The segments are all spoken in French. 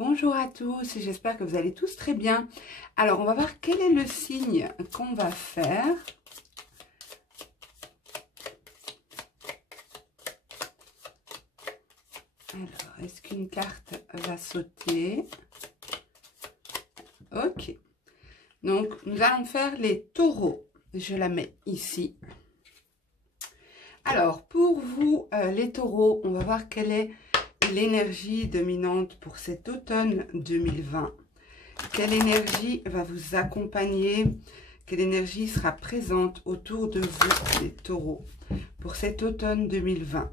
Bonjour à tous, j'espère que vous allez tous très bien. Alors, on va voir quel est le signe qu'on va faire. Alors, est-ce qu'une carte va sauter? Ok. Donc, nous allons faire les taureaux. Je la mets ici. Alors, pour vous, les taureaux, on va voir quelle est l'énergie dominante pour cet automne 2020. Quelle énergie va vous accompagner? Quelle énergie sera présente autour de vous, les taureaux, pour cet automne 2020?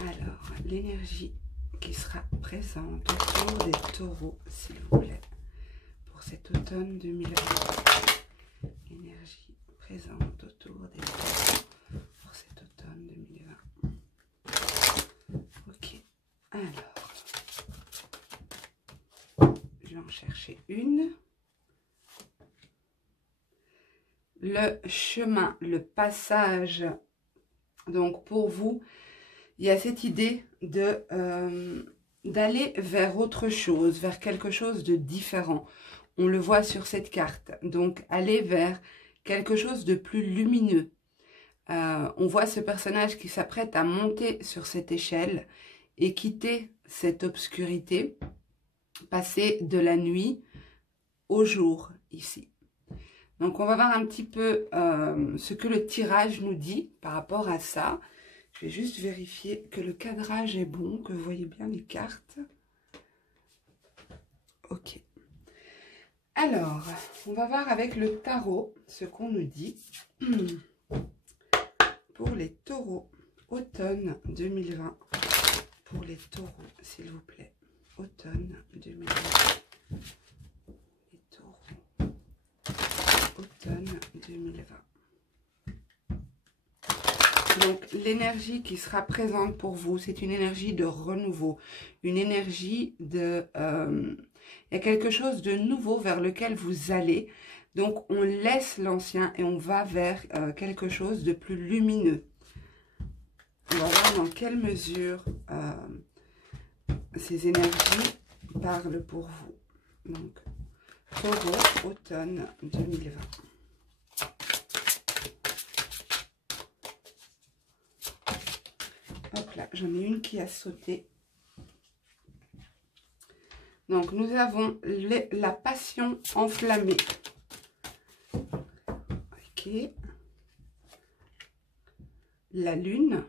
Alors, l'énergie qui sera présente autour des taureaux, s'il vous plaît, pour cet automne 2020. L'énergie présente autour des taureaux pour cet automne 2020. Ok, alors, je vais en chercher une. Le chemin, le passage. Donc, pour vous, il y a cette idée d'aller vers autre chose, vers quelque chose de différent. On le voit sur cette carte. Donc, aller vers quelque chose de plus lumineux. On voit ce personnage qui s'apprête à monter sur cette échelle et quitter cette obscurité, passer de la nuit au jour ici. Donc, on va voir un petit peu ce que le tirage nous dit par rapport à ça. Je vais juste vérifier que le cadrage est bon, que vous voyez bien les cartes. Ok. Alors, on va voir avec le tarot ce qu'on nous dit pour les taureaux, automne 2020. Pour les taureaux, s'il vous plaît. Automne 2020. Les taureaux. Automne 2020. Donc, l'énergie qui sera présente pour vous, c'est une énergie de renouveau. Une énergie de... il y a quelque chose de nouveau vers lequel vous allez. Donc, on laisse l'ancien et on va vers quelque chose de plus lumineux. On va voir dans quelle mesure ces énergies parlent pour vous. Donc, taureau, automne 2020. Hop là, j'en ai une qui a sauté. Donc, nous avons la passion enflammée. Ok. La lune.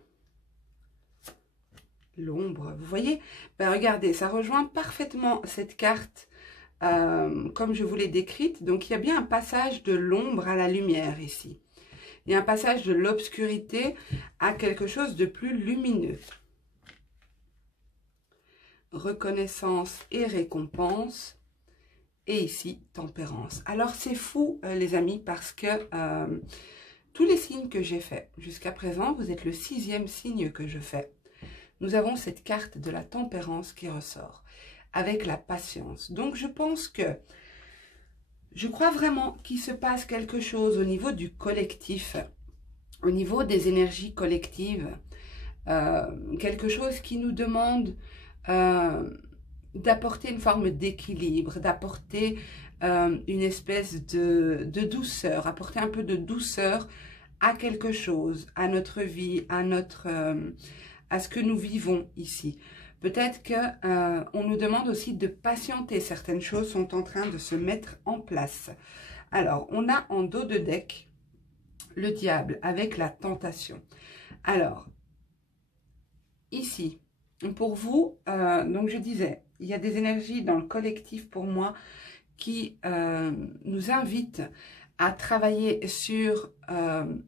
L'ombre. Vous voyez? Ben, regardez, ça rejoint parfaitement cette carte comme je vous l'ai décrite. Donc, il y a bien un passage de l'ombre à la lumière ici. Il y a un passage de l'obscurité à quelque chose de plus lumineux. Reconnaissance et récompense. Et ici, tempérance. Alors, c'est fou, les amis, parce que tous les signes que j'ai faits jusqu'à présent, vous êtes le 6e signe que je fais. Nous avons cette carte de la tempérance qui ressort avec la patience. Donc, je pense que, je crois vraiment qu'il se passe quelque chose au niveau du collectif, au niveau des énergies collectives, quelque chose qui nous demande d'apporter une forme d'équilibre, d'apporter une espèce de douceur, apporter un peu de douceur à quelque chose, à notre vie, à ce que nous vivons ici. Peut-être qu'on nous demande aussi de patienter. Certaines choses sont en train de se mettre en place. Alors, on a en dos de deck le diable avec la tentation. Alors, ici, pour vous, donc je disais, il y a des énergies dans le collectif pour moi qui nous invitent à travailler sur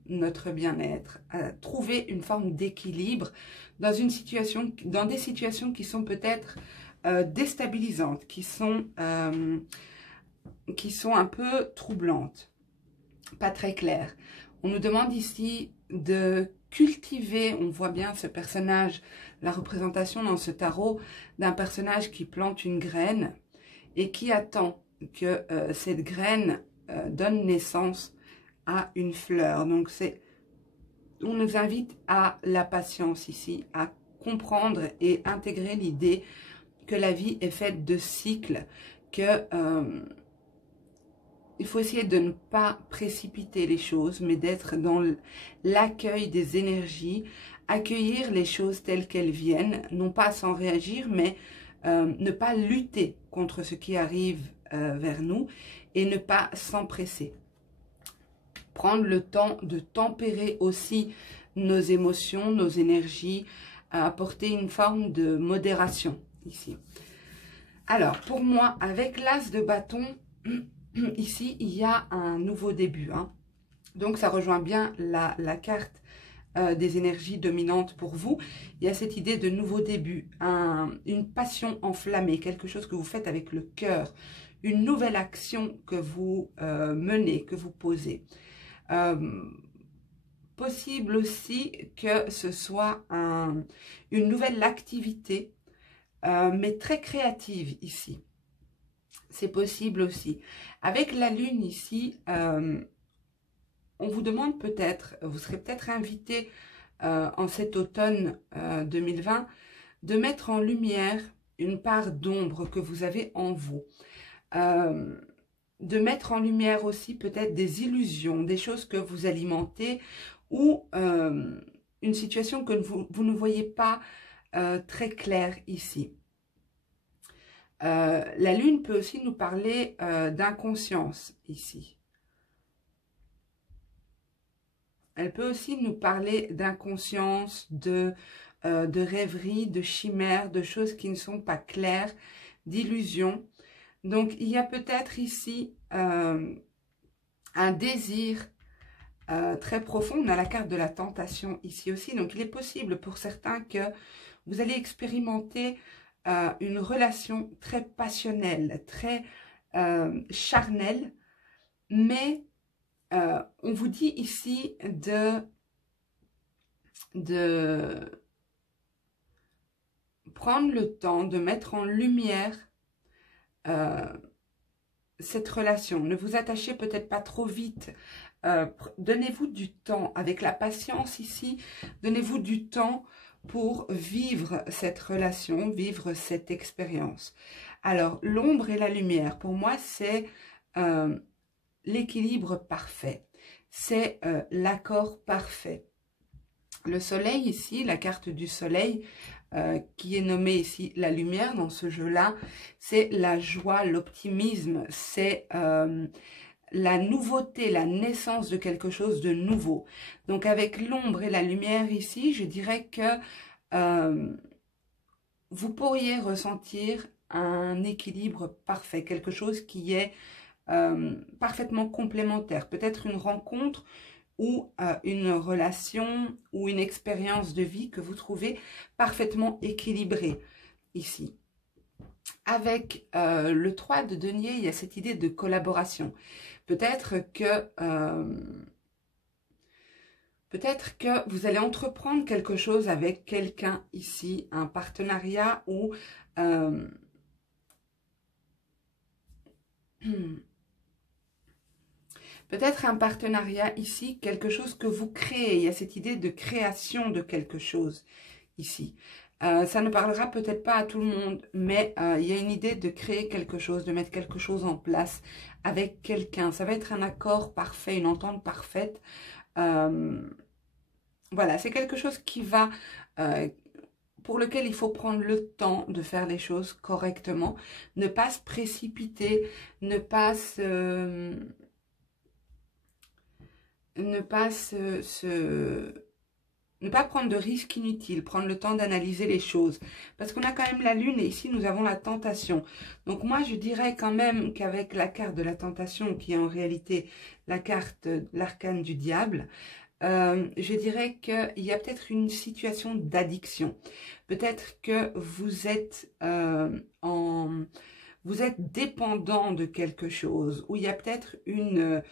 notre bien-être, à trouver une forme d'équilibre dans des situations qui sont peut-être déstabilisantes, qui sont un peu troublantes, pas très claires. On nous demande ici de cultiver, on voit bien ce personnage, la représentation dans ce tarot d'un personnage qui plante une graine et qui attend que cette graine donne naissance à une fleur. Donc, on nous invite à la patience ici, à comprendre et intégrer l'idée que la vie est faite de cycles, que il faut essayer de ne pas précipiter les choses, mais d'être dans l'accueil des énergies, accueillir les choses telles qu'elles viennent, non pas sans réagir, mais ne pas lutter contre ce qui arrive vers nous et ne pas s'empresser. Prendre le temps de tempérer aussi nos émotions, nos énergies, apporter une forme de modération ici. Alors, pour moi, avec l'as de bâton, ici, il y a un nouveau début. Hein. Donc, ça rejoint bien la carte des énergies dominantes pour vous. Il y a cette idée de nouveau début, une passion enflammée, quelque chose que vous faites avec le cœur, une nouvelle action que vous menez, que vous posez. Possible aussi que ce soit une nouvelle activité, mais très créative ici. C'est possible aussi. Avec la lune ici, on vous demande peut-être, vous serez peut-être invité en cet automne 2020, de mettre en lumière une part d'ombre que vous avez en vous. De mettre en lumière aussi peut-être des illusions, des choses que vous alimentez ou une situation que vous ne voyez pas très claire ici. La lune peut aussi nous parler d'inconscience ici. Elle peut aussi nous parler d'inconscience, de rêverie, de chimères, de choses qui ne sont pas claires, d'illusions. Donc, il y a peut-être ici un désir très profond. On a la carte de la tentation ici aussi. Donc, il est possible pour certains que vous allez expérimenter une relation très passionnelle, très charnelle, mais on vous dit ici de prendre le temps de mettre en lumière cette relation. Ne vous attachez peut-être pas trop vite. Donnez-vous du temps. Avec la patience ici, donnez-vous du temps pour vivre cette relation, vivre cette expérience. Alors, l'ombre et la lumière, pour moi, c'est l'équilibre parfait. C'est l'accord parfait. Le soleil ici, la carte du soleil, qui est nommée ici la lumière dans ce jeu-là, c'est la joie, l'optimisme, c'est la nouveauté, la naissance de quelque chose de nouveau. Donc avec l'ombre et la lumière ici, je dirais que vous pourriez ressentir un équilibre parfait, quelque chose qui est parfaitement complémentaire. Peut-être une rencontre ou une relation ou une expérience de vie que vous trouvez parfaitement équilibrée ici. Avec le 3 de denier, il y a cette idée de collaboration. Peut-être que vous allez entreprendre quelque chose avec quelqu'un ici, un partenariat ou peut-être un partenariat ici, quelque chose que vous créez. Il y a cette idée de création de quelque chose ici. Ça ne parlera peut-être pas à tout le monde, mais il y a une idée de créer quelque chose, de mettre quelque chose en place avec quelqu'un. Ça va être un accord parfait, une entente parfaite. Voilà, c'est quelque chose qui va... pour lequel il faut prendre le temps de faire les choses correctement, ne pas se précipiter, ne pas prendre de risques inutiles, prendre le temps d'analyser les choses. Parce qu'on a quand même la lune et ici nous avons la tentation. Donc moi je dirais quand même qu'avec la carte de la tentation, qui est en réalité la carte de l'arcane du diable, je dirais qu'il y a peut-être une situation d'addiction. Peut-être que vous êtes vous êtes dépendant de quelque chose, ou il y a peut-être une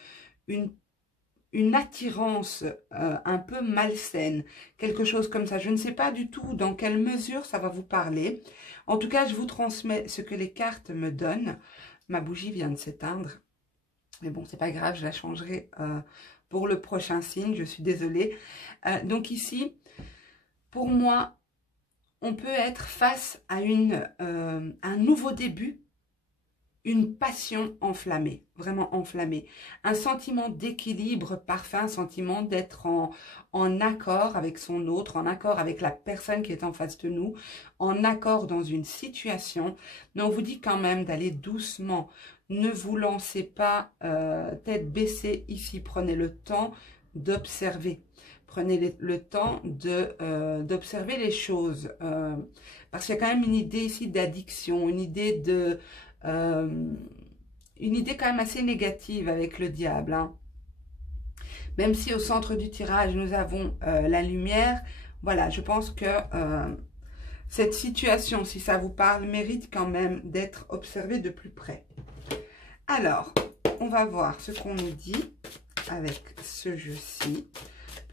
attirance un peu malsaine, quelque chose comme ça. Je ne sais pas du tout dans quelle mesure ça va vous parler. En tout cas, je vous transmets ce que les cartes me donnent. Ma bougie vient de s'éteindre. Mais bon, c'est pas grave, je la changerai pour le prochain signe, je suis désolée. Donc ici, pour moi, on peut être face à un nouveau début, une passion enflammée, vraiment enflammée, un sentiment d'équilibre parfait, un sentiment d'être en accord avec son autre, en accord avec la personne qui est en face de nous, en accord dans une situation. Mais on vous dit quand même d'aller doucement. Ne vous lancez pas tête baissée ici. Prenez le temps d'observer. Prenez le temps d'observer les choses. Parce qu'il y a quand même une idée ici d'addiction, une idée quand même assez négative avec le diable. Hein. Même si au centre du tirage, nous avons la lumière, voilà, je pense que cette situation, si ça vous parle, mérite quand même d'être observée de plus près. Alors, on va voir ce qu'on nous dit avec ce jeu-ci.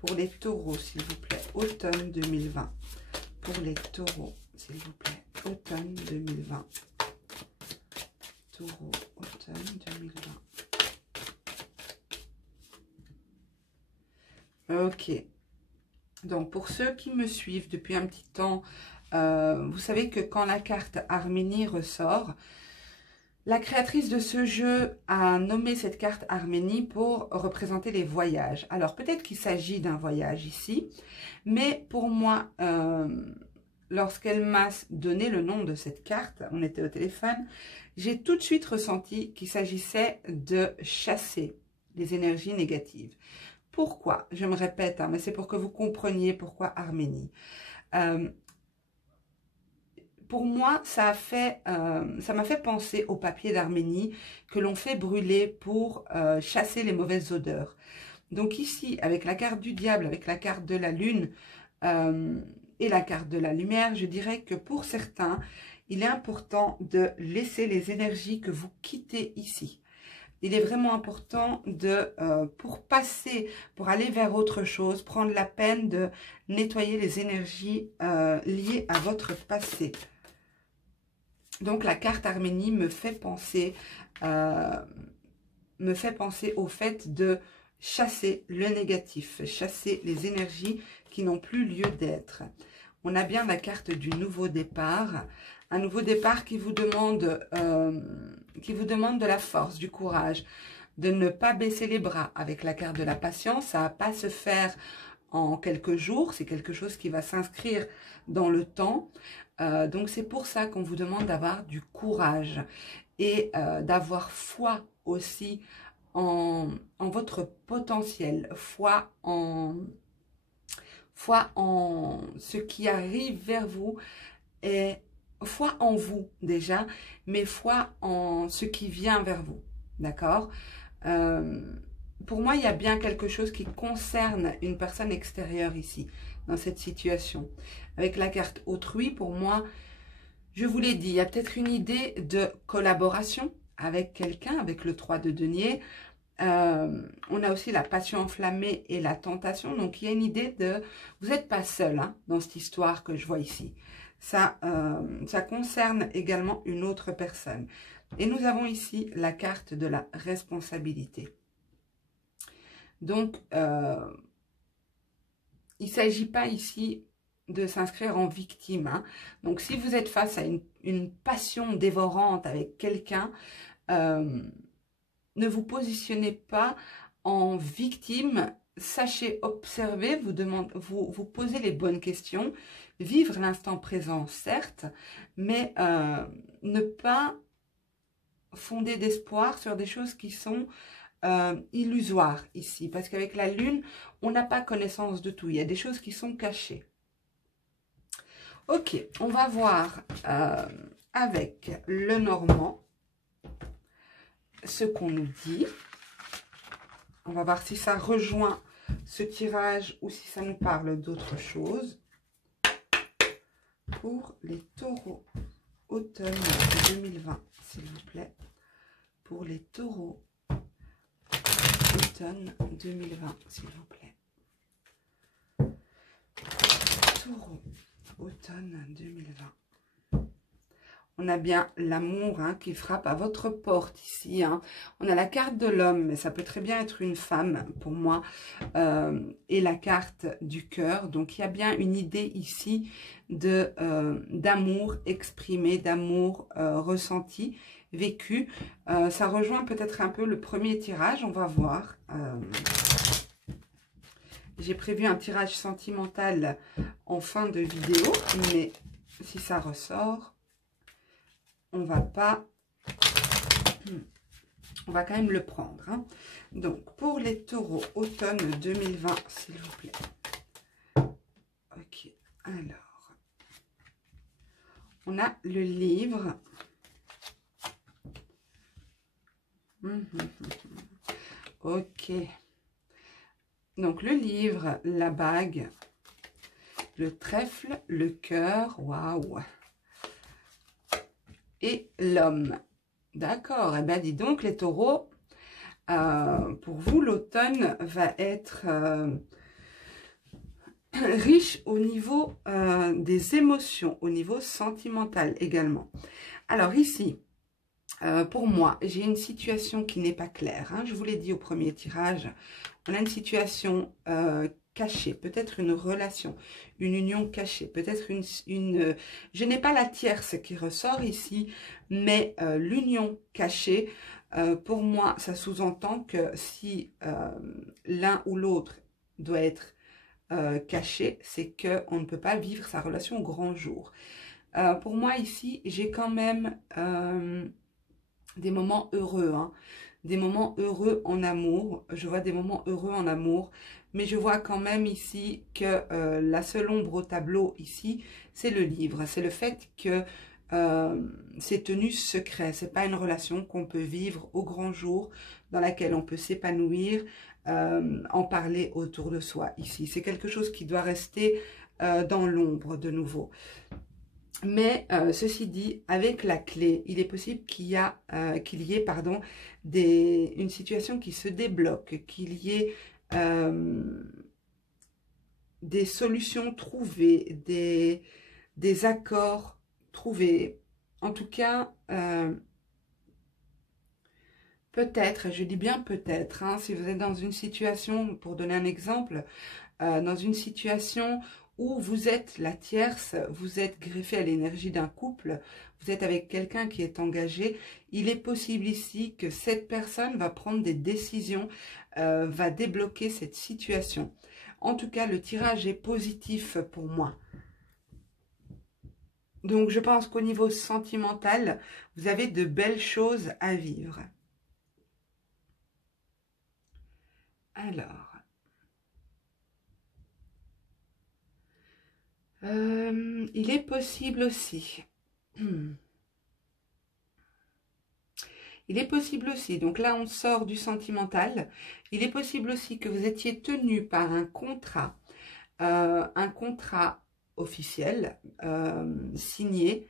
Pour les taureaux, s'il vous plaît, automne 2020. Pour les taureaux, s'il vous plaît, automne 2020. Taureau, automne 2020. Ok. Donc, pour ceux qui me suivent depuis un petit temps, vous savez que quand la carte Harménie ressort, la créatrice de ce jeu a nommé cette carte Harménie pour représenter les voyages. Alors, peut-être qu'il s'agit d'un voyage ici, mais pour moi, lorsqu'elle m'a donné le nom de cette carte, on était au téléphone, j'ai tout de suite ressenti qu'il s'agissait de chasser les énergies négatives. Pourquoi? Je me répète, hein, mais c'est pour que vous compreniez pourquoi Harménie. Pour moi, ça m'a fait penser au papier d'Arménie que l'on fait brûler pour chasser les mauvaises odeurs. Donc ici, avec la carte du diable, avec la carte de la lune et la carte de la lumière, je dirais que pour certains, il est important de laisser les énergies que vous quittez ici. Il est vraiment important pour aller vers autre chose, prendre la peine de nettoyer les énergies liées à votre passé. Donc la carte Harménie me fait penser au fait de chasser le négatif, chasser les énergies qui n'ont plus lieu d'être. On a bien la carte du nouveau départ, un nouveau départ qui vous demande de la force, du courage, de ne pas baisser les bras. Avec la carte de la patience, ça ne va pas se faire en quelques jours, c'est quelque chose qui va s'inscrire dans le temps. Donc c'est pour ça qu'on vous demande d'avoir du courage et d'avoir foi aussi en votre potentiel, foi en ce qui arrive vers vous et foi en vous déjà, mais foi en ce qui vient vers vous, d'accord? Pour moi, il y a bien quelque chose qui concerne une personne extérieure ici, dans cette situation. Avec la carte autrui, pour moi, je vous l'ai dit, il y a peut-être une idée de collaboration avec quelqu'un, avec le 3 de denier. On a aussi la passion enflammée et la tentation. Donc, il y a une idée de... Vous n'êtes pas seul hein, dans cette histoire que je vois ici. Ça concerne également une autre personne. Et nous avons ici la carte de la responsabilité. Donc, il ne s'agit pas ici de s'inscrire en victime. Hein. Donc, si vous êtes face à une passion dévorante avec quelqu'un, ne vous positionnez pas en victime. Sachez observer, vous posez les bonnes questions, vivre l'instant présent, certes, mais ne pas fonder d'espoir sur des choses qui sont illusoires ici. Parce qu'avec la lune, on n'a pas connaissance de tout. Il y a des choses qui sont cachées. Ok, on va voir avec le Normand ce qu'on nous dit. On va voir si ça rejoint ce tirage ou si ça nous parle d'autre chose. Pour les taureaux, automne 2020, s'il vous plaît. Pour les taureaux, automne 2020, s'il vous plaît. Taureau, automne 2020. On a bien l'amour hein, qui frappe à votre porte ici. Hein. On a la carte de l'homme, mais ça peut très bien être une femme pour moi. Et la carte du cœur. Donc, il y a bien une idée ici d'amour exprimé, d'amour ressenti, vécu. Ça rejoint peut-être un peu le premier tirage. On va voir. J'ai prévu un tirage sentimental en fin de vidéo, mais si ça ressort... on va quand même le prendre. Hein. Donc, pour les taureaux, automne 2020, s'il vous plaît. Ok, alors. On a le livre. Ok. Donc, le livre, la bague, le trèfle, le cœur. Waouh! Et l'homme. D'accord. Eh bien, dis donc, les taureaux, pour vous, l'automne va être riche au niveau des émotions, au niveau sentimental également. Alors ici, pour moi, j'ai une situation qui n'est pas claire. Hein. Je vous l'ai dit au premier tirage, on a une situation cachée, peut-être une relation, une union cachée, peut-être une je n'ai pas la tierce qui ressort ici, mais l'union cachée, pour moi, ça sous-entend que si l'un ou l'autre doit être caché, c'est qu'on ne peut pas vivre sa relation au grand jour. Pour moi, ici, j'ai quand même des moments heureux, hein. Des moments heureux en amour. Je vois des moments heureux en amour, mais je vois quand même ici que la seule ombre au tableau ici, c'est le livre. C'est le fait que c'est tenu secret. C'est pas une relation qu'on peut vivre au grand jour, dans laquelle on peut s'épanouir, en parler autour de soi ici. C'est quelque chose qui doit rester dans l'ombre de nouveau. Mais ceci dit, avec la clé, il est possible qu'il y ait une situation qui se débloque, qu'il y ait des solutions trouvées, des accords trouvés. En tout cas, peut-être, je dis bien peut-être, hein, si vous êtes dans une situation, pour donner un exemple, dans une situation où vous êtes la tierce, vous êtes greffé à l'énergie d'un couple, vous êtes avec quelqu'un qui est engagé, il est possible ici que cette personne va prendre des décisions, va débloquer cette situation. En tout cas, le tirage est positif pour moi. Donc, je pense qu'au niveau sentimental, vous avez de belles choses à vivre. Alors... il est possible aussi. Il est possible aussi, donc là on sort du sentimental, il est possible aussi que vous étiez tenu par un contrat officiel, signé,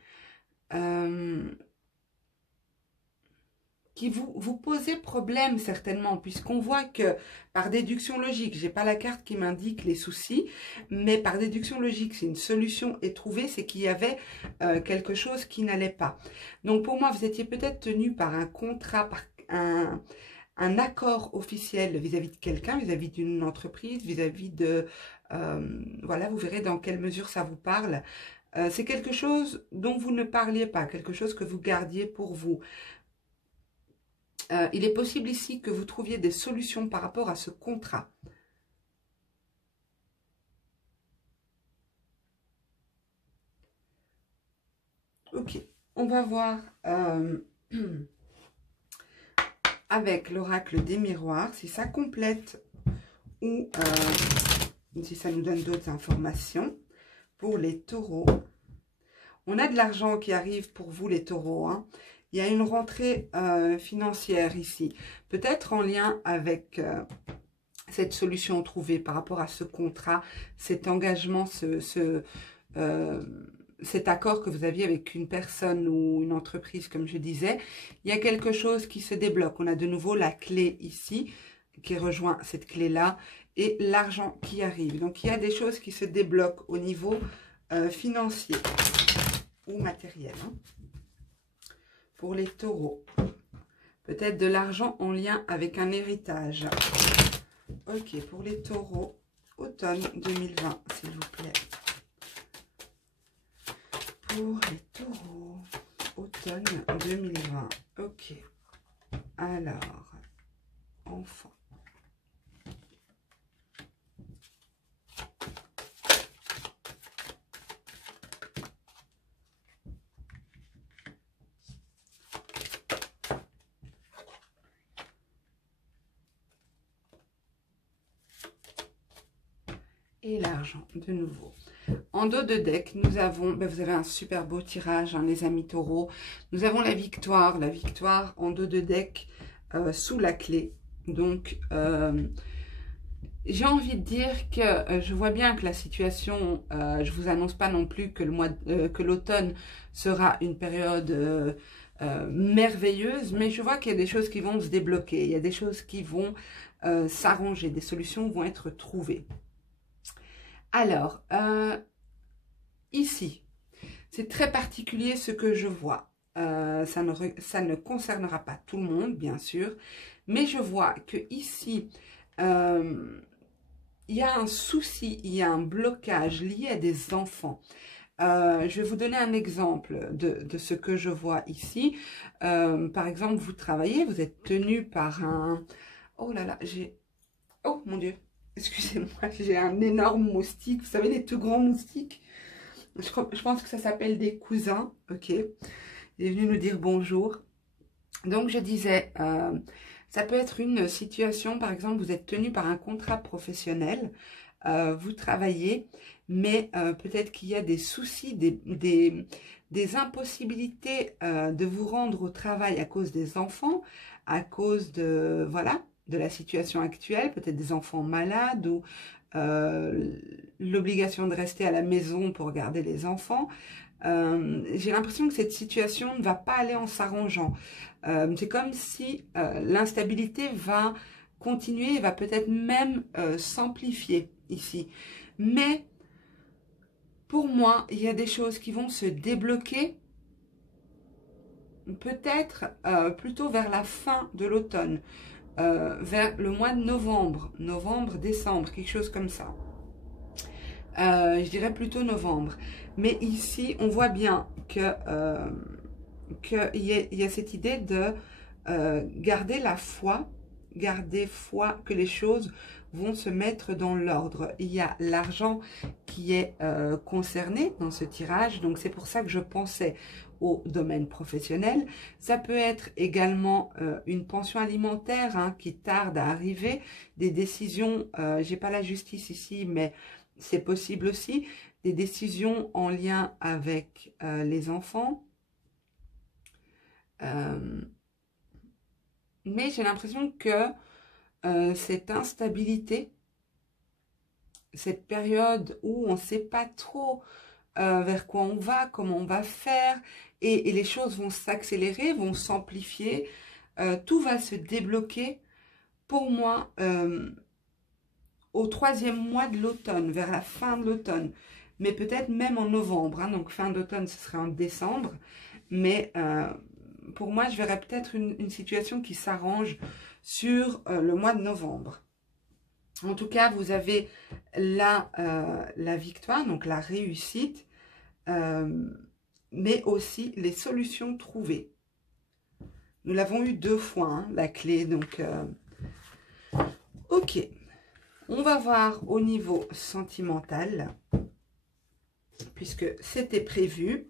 qui vous posait problème certainement, puisqu'on voit que par déduction logique, j'ai pas la carte qui m'indique les soucis, mais par déduction logique, si une solution est trouvée, c'est qu'il y avait quelque chose qui n'allait pas. Donc pour moi, vous étiez peut-être tenu par un contrat, par un accord officiel vis-à-vis de quelqu'un, vis-à-vis d'une entreprise, vis-à-vis de... voilà, vous verrez dans quelle mesure ça vous parle. C'est quelque chose dont vous ne parliez pas, quelque chose que vous gardiez pour vous. Il est possible ici que vous trouviez des solutions par rapport à ce contrat. Ok, on va voir avec l'oracle des miroirs si ça complète ou si ça nous donne d'autres informations. Pour les taureaux, on a de l'argent qui arrive pour vous les taureaux, hein. Il y a une rentrée financière ici, peut-être en lien avec cette solution trouvée par rapport à ce contrat, cet engagement, cet accord que vous aviez avec une personne ou une entreprise, comme je disais. Il y a quelque chose qui se débloque. On a de nouveau la clé ici, qui rejoint cette clé-là, et l'argent qui arrive. Donc, il y a des choses qui se débloquent au niveau financier ou matériel, hein. pour les taureaux. Peut-être de l'argent en lien avec un héritage. Ok, pour les taureaux, automne 2020, s'il vous plaît. Pour les taureaux, automne 2020. Ok. Alors, enfant. Et l'argent, de nouveau. En dos de deck, nous avons, vous avez un super beau tirage, hein, les amis taureaux. Nous avons la victoire en dos de deck sous la clé. Donc, j'ai envie de dire que je vois bien que la situation, je vous annonce pas non plus que l'automne sera une période merveilleuse, mais je vois qu'il y a des choses qui vont se débloquer, il y a des choses qui vont s'arranger, des solutions vont être trouvées. Alors, ici, c'est très particulier ce que je vois. Ça ne concernera pas tout le monde, bien sûr, mais je vois que ici, il y a un souci, il y a un blocage lié à des enfants. Je vais vous donner un exemple de ce que je vois ici. Par exemple, vous travaillez, vous êtes tenu par un... Oh là là, j'ai... Oh mon Dieu, excusez-moi, j'ai un énorme moustique. Vous savez, les tout grands moustiques? Je pense que ça s'appelle des cousins. Ok, il est venu nous dire bonjour. Donc, je disais, ça peut être une situation, par exemple, vous êtes tenu par un contrat professionnel, vous travaillez, mais peut-être qu'il y a des soucis, des impossibilités de vous rendre au travail à cause des enfants, à cause de, voilà, de la situation actuelle, peut-être des enfants malades ou l'obligation de rester à la maison pour garder les enfants. J'ai l'impression que cette situation ne va pas aller en s'arrangeant. C'est comme si l'instabilité va continuer et va peut-être même s'amplifier ici. Mais pour moi, il y a des choses qui vont se débloquer peut-être plutôt vers la fin de l'automne, vers le mois de novembre, décembre, quelque chose comme ça. Je dirais plutôt novembre. Mais ici, on voit bien que qu'il y a cette idée de garder la foi, garder foi que les choses vont se mettre dans l'ordre. Il y a l'argent qui est concerné dans ce tirage, donc c'est pour ça que je pensais au domaine professionnel. Ça peut être également une pension alimentaire hein, qui tarde à arriver, des décisions, j'ai pas la justice ici, mais c'est possible aussi, des décisions en lien avec les enfants. Mais j'ai l'impression que cette instabilité, cette période où on ne sait pas trop vers quoi on va, comment on va faire, et les choses vont s'accélérer, vont s'amplifier, tout va se débloquer pour moi au 3e mois de l'automne, vers la fin de l'automne, mais peut-être même en novembre, hein, donc fin d'automne ce serait en décembre, mais pour moi je verrais peut-être une situation qui s'arrange sur le mois de novembre. En tout cas, vous avez la victoire, donc la réussite, mais aussi les solutions trouvées. Nous l'avons eu 2 fois, hein, la clé, donc ok. On va voir au niveau sentimental, puisque c'était prévu.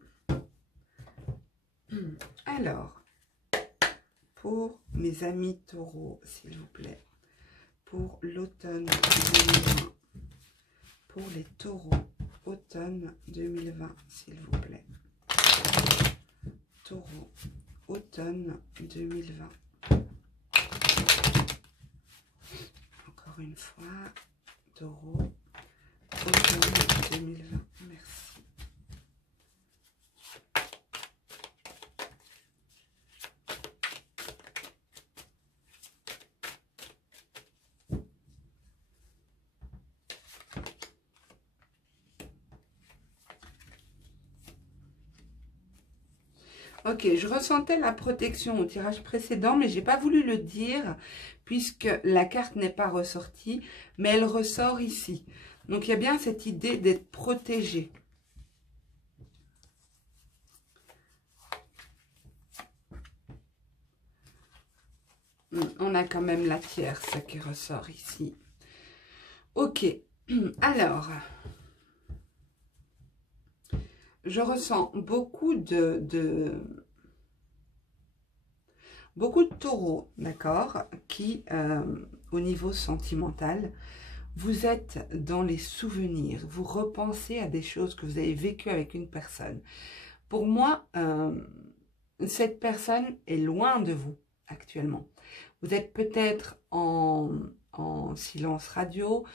Alors, pour mes amis taureaux, s'il vous plaît, pour l'automne 2020, pour les taureaux, automne 2020, s'il vous plaît. Taureau, automne 2020. Encore une fois, taureau, automne 2020. Merci. Ok, je ressentais la protection au tirage précédent, mais j'ai pas voulu le dire puisque la carte n'est pas ressortie, mais elle ressort ici. Donc, il y a bien cette idée d'être protégé. On a quand même la tierce qui ressort ici. Ok, alors, je ressens beaucoup de taureaux, d'accord, qui, au niveau sentimental, vous êtes dans les souvenirs, vous repensez à des choses que vous avez vécues avec une personne. Pour moi, cette personne est loin de vous actuellement. Vous êtes peut-être en silence radio.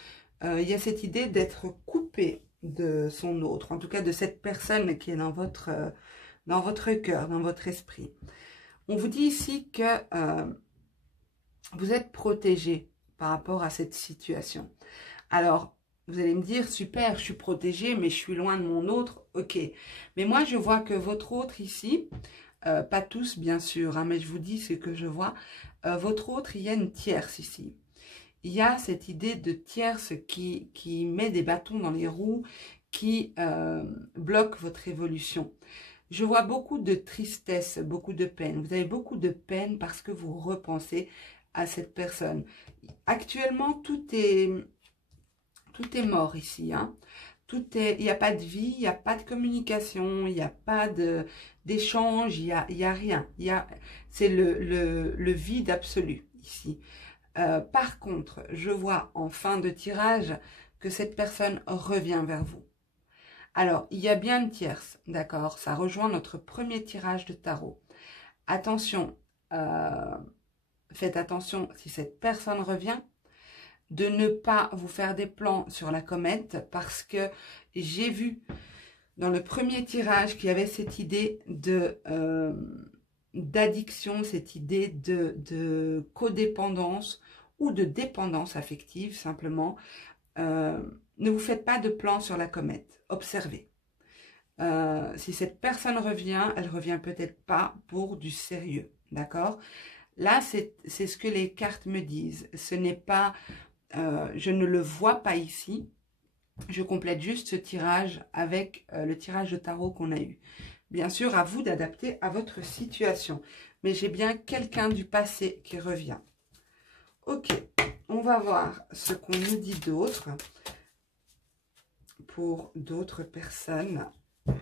Il y a cette idée d'être coupé de son autre, en tout cas de cette personne qui est dans votre cœur, dans votre esprit. On vous dit ici que vous êtes protégé par rapport à cette situation. Alors, vous allez me dire, super, je suis protégée, mais je suis loin de mon autre. Ok, mais moi, je vois que votre autre ici, pas tous bien sûr, hein, mais je vous dis ce que je vois, votre autre, il y a une tierce ici. Il y a cette idée de tierce qui met des bâtons dans les roues, qui bloque votre évolution. Je vois beaucoup de tristesse, beaucoup de peine. Vous avez beaucoup de peine parce que vous repensez à cette personne. Actuellement, tout est mort ici. Hein. Il n'y a pas de vie, il n'y a pas de communication, il n'y a pas d'échange, il y a rien. C'est le vide absolu ici. Par contre, je vois en fin de tirage que cette personne revient vers vous. Alors, il y a bien une tierce, d'accord? Ça rejoint notre premier tirage de tarot. Attention, faites attention si cette personne revient, de ne pas vous faire des plans sur la comète parce que j'ai vu dans le premier tirage qu'il y avait cette idée d'addiction, cette idée de codépendance ou de dépendance affective simplement. Ne vous faites pas de plans sur la comète, observez. Si cette personne revient, elle revient peut-être pas pour du sérieux, d'accord? Là, c'est ce que les cartes me disent. Ce n'est pas, je ne le vois pas ici. Je complète juste ce tirage avec le tirage de tarot qu'on a eu. Bien sûr, à vous d'adapter à votre situation. Mais j'ai bien quelqu'un du passé qui revient. Ok, on va voir ce qu'on nous dit d'autre pour d'autres personnes.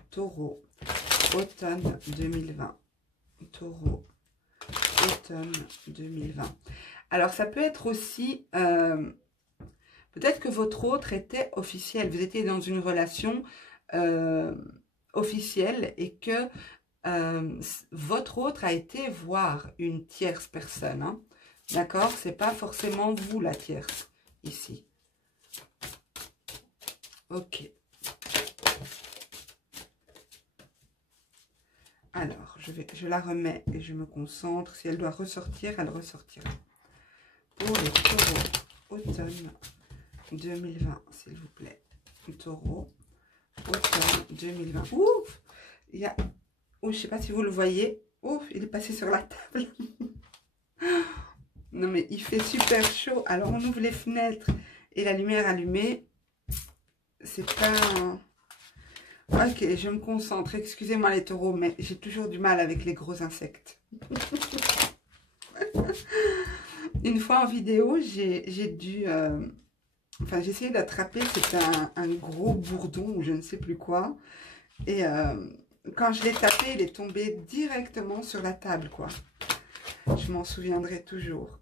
Taureau, automne 2020. Taureau, automne 2020. Alors, ça peut être aussi... peut-être que votre autre était officiel. Vous étiez dans une relation officielle et que votre autre a été voir une tierce personne. Hein. D'accord? C'est pas forcément vous la tierce ici. Ok. Alors, je la remets et je me concentre. Si elle doit ressortir, elle ressortira. Pour les taureaux, automne 2020, s'il vous plaît. Taureau, automne 2020. Ouf! Il y a... Oh, je ne sais pas si vous le voyez. Ouf, il est passé sur la table. Non, mais il fait super chaud. Alors, on ouvre les fenêtres et la lumière allumée. C'est pas... Ok, je me concentre. Excusez-moi les taureaux, mais j'ai toujours du mal avec les gros insectes. Une fois en vidéo, j'ai dû... Enfin, j'ai essayé d'attraper, c'était un gros bourdon ou je ne sais plus quoi. Et quand je l'ai tapé, il est tombé directement sur la table, quoi. Je m'en souviendrai toujours.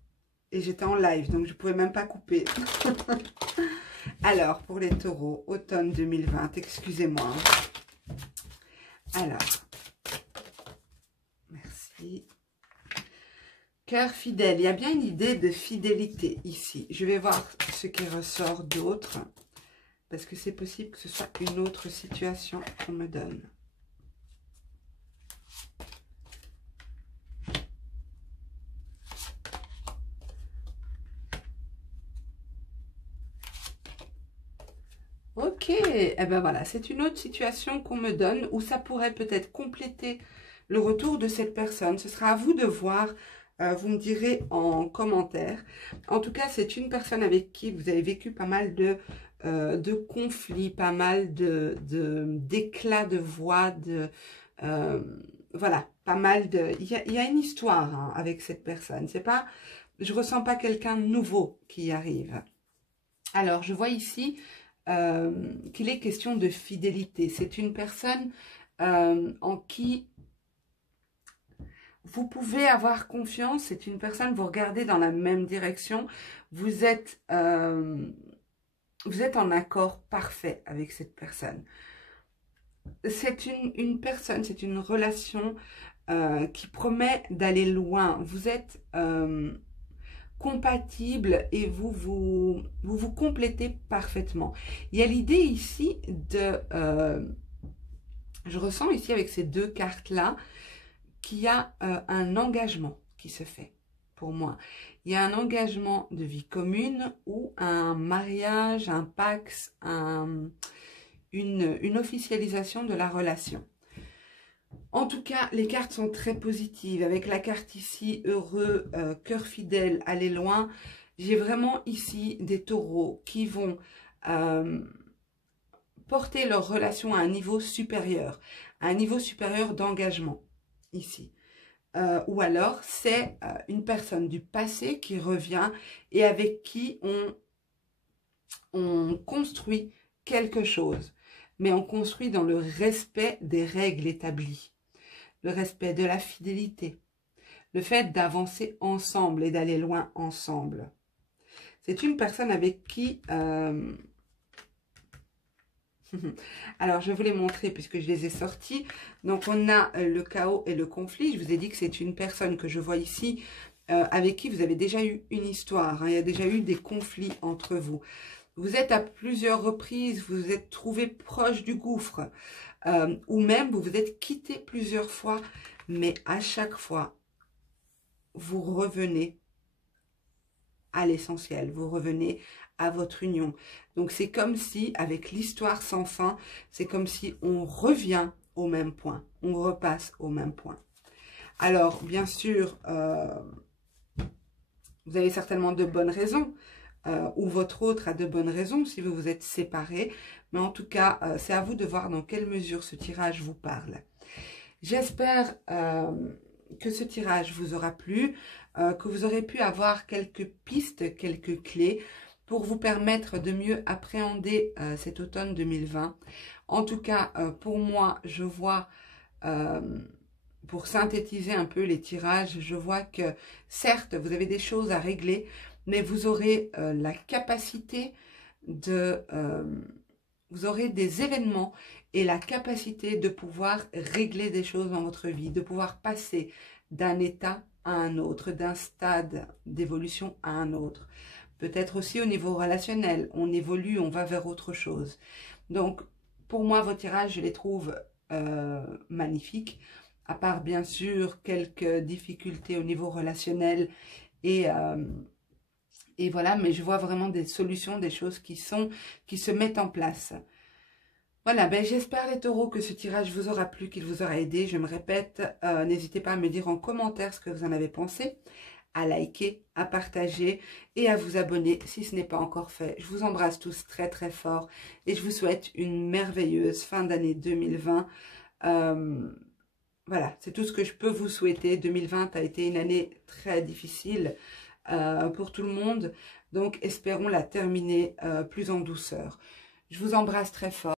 Et j'étais en live, donc je ne pouvais même pas couper. Alors, pour les taureaux, automne 2020, excusez-moi. Alors, merci. Cœur fidèle, il y a bien une idée de fidélité ici. Je vais voir ce qui ressort d'autre, parce que c'est possible que ce soit une autre situation qu'on me donne. Ok, et ben voilà, c'est une autre situation qu'on me donne où ça pourrait peut-être compléter le retour de cette personne. Ce sera à vous de voir, vous me direz en commentaire. En tout cas, c'est une personne avec qui vous avez vécu pas mal de conflits, pas mal d'éclats de voix, voilà, pas mal de... Il y a une histoire hein, avec cette personne. C'est pas, je ressens pas quelqu'un de nouveau qui arrive. Alors, je vois ici qu'il est question de fidélité. C'est une personne en qui vous pouvez avoir confiance. C'est une personne, vous regardez dans la même direction. Vous êtes en accord parfait avec cette personne. C'est une personne, c'est une relation qui promet d'aller loin. Vous êtes compatible et vous complétez parfaitement. Il y a l'idée ici de... je ressens ici avec ces deux cartes-là qu'il y a un engagement qui se fait pour moi. Il y a un engagement de vie commune ou un mariage, un pax, une officialisation de la relation. En tout cas, les cartes sont très positives. Avec la carte ici, heureux, cœur fidèle, aller loin. J'ai vraiment ici des taureaux qui vont porter leur relation à un niveau supérieur d'engagement ici. Ou alors, c'est une personne du passé qui revient et avec qui on construit quelque chose. Mais on construit dans le respect des règles établies. Le respect de la fidélité, le fait d'avancer ensemble et d'aller loin ensemble. C'est une personne avec qui... Alors, je vais vous les montrer puisque je les ai sortis. Donc, on a le chaos et le conflit. Je vous ai dit que c'est une personne que je vois ici avec qui vous avez déjà eu une histoire. Hein. Il y a déjà eu des conflits entre vous. Vous êtes à plusieurs reprises, vous vous êtes trouvé proche du gouffre. Ou même vous vous êtes quitté plusieurs fois, mais à chaque fois, vous revenez à l'essentiel, vous revenez à votre union. Donc c'est comme si, avec l'histoire sans fin, c'est comme si on revient au même point, on repasse au même point. Alors, bien sûr, vous avez certainement de bonnes raisons, ou votre autre a de bonnes raisons si vous vous êtes séparés. Mais en tout cas, c'est à vous de voir dans quelle mesure ce tirage vous parle. J'espère que ce tirage vous aura plu, que vous aurez pu avoir quelques pistes, quelques clés pour vous permettre de mieux appréhender cet automne 2020. En tout cas, pour moi, je vois... pour synthétiser un peu les tirages, je vois que certes, vous avez des choses à régler, mais vous aurez la capacité de... vous aurez des événements et la capacité de pouvoir régler des choses dans votre vie, de pouvoir passer d'un état à un autre, d'un stade d'évolution à un autre. Peut-être aussi au niveau relationnel, on évolue, on va vers autre chose. Donc, pour moi, vos tirages, je les trouve magnifiques, à part bien sûr quelques difficultés au niveau relationnel et voilà, mais je vois vraiment des solutions, des choses qui se mettent en place. Voilà, ben j'espère les taureaux que ce tirage vous aura plu, qu'il vous aura aidé. Je me répète, n'hésitez pas à me dire en commentaire ce que vous en avez pensé, à liker, à partager et à vous abonner si ce n'est pas encore fait. Je vous embrasse tous très très fort et je vous souhaite une merveilleuse fin d'année 2020. Voilà, c'est tout ce que je peux vous souhaiter. 2020 a été une année très difficile pour tout le monde. Donc, espérons la terminer plus en douceur. Je vous embrasse très fort.